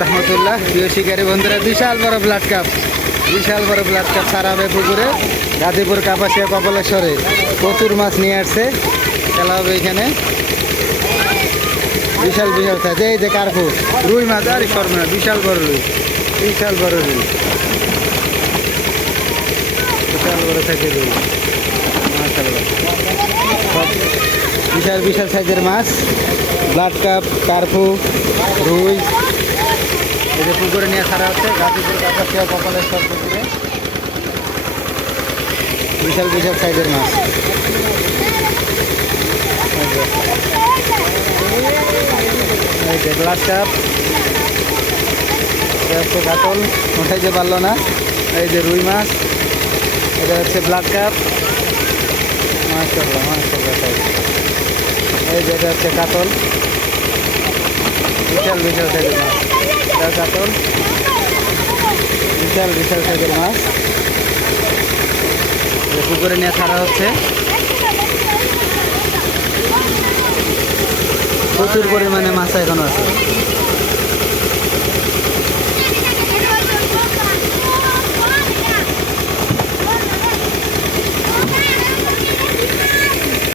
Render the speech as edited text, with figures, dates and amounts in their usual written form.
রহমতুল্লাহ। প্রিয় শিকারী বন্ধুরা, বিশাল বড় ব্লাড কাপ ছাড়া হবে পুকুরে। গাজীপুর, কাপাসিয়া, কপালেশ্বরে প্রচুর মাছ নিয়ে আসছে, খেলা হবে এখানে। বিশাল সাইজ, এই যে কার্পু রুই মাছ, আর করবে না, বিশাল বড় রুই থাকে রুই, মাশাআল্লাহ। সব বিশাল সাইজের মাছ, ব্লাড কাপ, কার্পু, রুই, এই যে পুকুরে নিয়ে ছাড়া হচ্ছে গাজীপুর, কাপাসিয়া, কপালেশ্বর পুকুরে। বিশাল সাইজের মাছ। এই যে ব্লাড কাপ, এটা হচ্ছে কাতল, উঠাইতে পারলো না। এই যে রুই মাছ, এটা হচ্ছে ব্লাড কাপ, মাশাআল্লাহ। এই যে এটা হচ্ছে কাতল, বিশাল সাইজের মাছ। এটা কাতল, বিশাল সাইজের মাছ পুকুরে নিয়ে ছাড়া হচ্ছে। প্রচুর পরিমাণে মাছ এখনো আছে।